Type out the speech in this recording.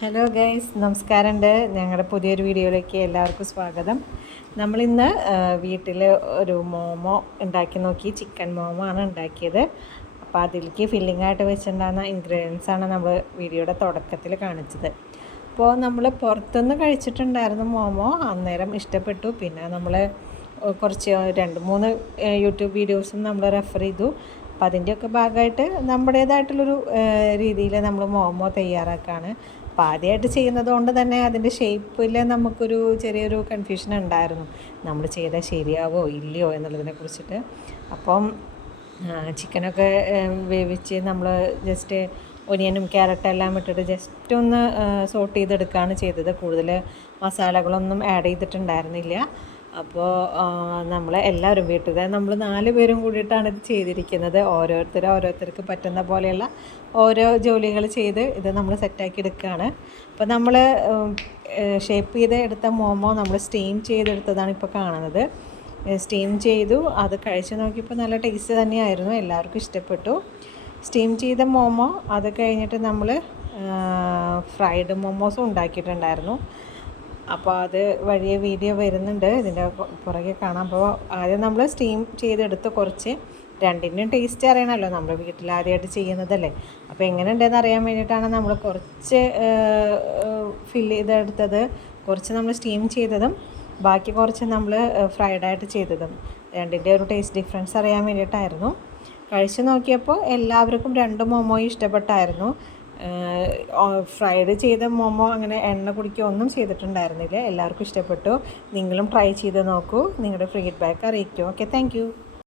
Hello guys, നമസ്കാരമുണ്ട്. ഞങ്ങളുടെ പുതിയൊരു വീഡിയോയിലേക്ക് എല്ലാവർക്കും സ്വാഗതം. നമ്മളിന്ന് വീട്ടിൽ ഒരു മോമോ ഉണ്ടാക്കി നോക്കി. ചിക്കൻ മോമോ ആണ് ഉണ്ടാക്കിയത്. അപ്പോൾ അതിലേക്ക് ഫില്ലിംഗ് ആയിട്ട് വെച്ചിട്ടുണ്ടാകുന്ന ഇൻഗ്രീഡിയൻസ് ആണ് നമ്മൾ വീഡിയോയുടെ തുടക്കത്തിൽ കാണിച്ചത്. അപ്പോൾ നമ്മൾ പുറത്തുനിന്ന് കഴിച്ചിട്ടുണ്ടായിരുന്നു മോമോ. അന്നേരം ഇഷ്ടപ്പെട്ടു. പിന്നെ നമ്മൾ കുറച്ച് 2-3 യൂട്യൂബ് വീഡിയോസും നമ്മൾ റെഫർ ചെയ്തു. അപ്പോൾ അതിൻ്റെയൊക്കെ ഭാഗമായിട്ട് നമ്മുടേതായിട്ടുള്ളൊരു രീതിയിൽ നമ്മൾ മോമോ തയ്യാറാക്കുകയാണ്. അപ്പോൾ ആദ്യമായിട്ട് ചെയ്യുന്നത് കൊണ്ട് തന്നെ അതിൻ്റെ ഷേപ്പിൽ നമുക്കൊരു ചെറിയൊരു കൺഫ്യൂഷൻ ഉണ്ടായിരുന്നു, നമ്മൾ ചെയ്താൽ ശരിയാവോ ഇല്ലയോ എന്നുള്ളതിനെ കുറിച്ചിട്ട്. അപ്പം ചിക്കനൊക്കെ വേവിച്ച് നമ്മൾ ജസ്റ്റ് ഒനിയനും ക്യാരറ്റും എല്ലാം ഇട്ടിട്ട് ജസ്റ്റ് ഒന്ന് സോട്ട് ചെയ്തെടുക്കുകയാണ് ചെയ്തത്. കൂടുതൽ മസാലകളൊന്നും ആഡ് ചെയ്തിട്ടുണ്ടായിരുന്നില്ല. അപ്പോൾ നമ്മൾ എല്ലാവരും വീട്ടിൽ നമ്മൾ 4 പേരും കൂടിയിട്ടാണ് ഇത് ചെയ്തിരിക്കുന്നത്. ഓരോരുത്തർക്ക് പറ്റുന്ന പോലെയുള്ള ഓരോ ജോലികൾ ചെയ്ത് ഇത് നമ്മൾ സെറ്റാക്കി എടുക്കുകയാണ്. അപ്പോൾ നമ്മൾ ഷേപ്പ് ചെയ്ത് എടുത്ത മോമോ നമ്മൾ സ്റ്റീം ചെയ്തെടുത്തതാണ് ഇപ്പോൾ കാണുന്നത്. സ്റ്റീം ചെയ്തു. അത് കഴിച്ച് നോക്കിയപ്പോൾ നല്ല ടേസ്റ്റ് തന്നെയായിരുന്നു, എല്ലാവർക്കും ഇഷ്ടപ്പെട്ടു. സ്റ്റീം ചെയ്ത മോമോ അത് കഴിഞ്ഞിട്ട് നമ്മൾ ഫ്രൈഡ് മോമോസും ഉണ്ടാക്കിയിട്ടുണ്ടായിരുന്നു. അപ്പോൾ അത് വഴിയെ വീഡിയോ വരുന്നുണ്ട്, ഇതിൻ്റെ പുറകെ കാണാം. അപ്പോൾ ആദ്യം നമ്മൾ സ്റ്റീം ചെയ്തെടുത്ത് കുറച്ച്, രണ്ടിൻ്റെയും ടേസ്റ്റ് അറിയണമല്ലോ, നമ്മൾ വീട്ടിൽ ആദ്യമായിട്ട് ചെയ്യുന്നതല്ലേ. അപ്പോൾ എങ്ങനെ ഉണ്ടെന്ന് അറിയാൻ വേണ്ടിയിട്ടാണ് നമ്മൾ കുറച്ച് ഫില്ല് ചെയ്തെടുത്തത്. കുറച്ച് നമ്മൾ സ്റ്റീം ചെയ്തതും ബാക്കി കുറച്ച് നമ്മൾ ഫ്രൈഡായിട്ട് ചെയ്തതും. രണ്ടിൻ്റെ ഒരു ടേസ്റ്റ് ഡിഫറൻസ് അറിയാൻ വേണ്ടിയിട്ടായിരുന്നു. കഴിച്ച് നോക്കിയപ്പോൾ എല്ലാവർക്കും 2 മോമോയും ഇഷ്ടപ്പെട്ടായിരുന്നു. ഫ്രൈഡ് ചെയ്ത മോമോ അങ്ങനെ എണ്ണ കുടിക്കുകയോ ഒന്നും ചെയ്തിട്ടുണ്ടായിരുന്നില്ല. എല്ലാവർക്കും ഇഷ്ടപ്പെട്ടു. നിങ്ങളും ട്രൈ ചെയ്ത് നോക്കൂ, നിങ്ങളുടെ ഫീഡ്ബാക്ക് അറിയിക്കൂ. Okay, thank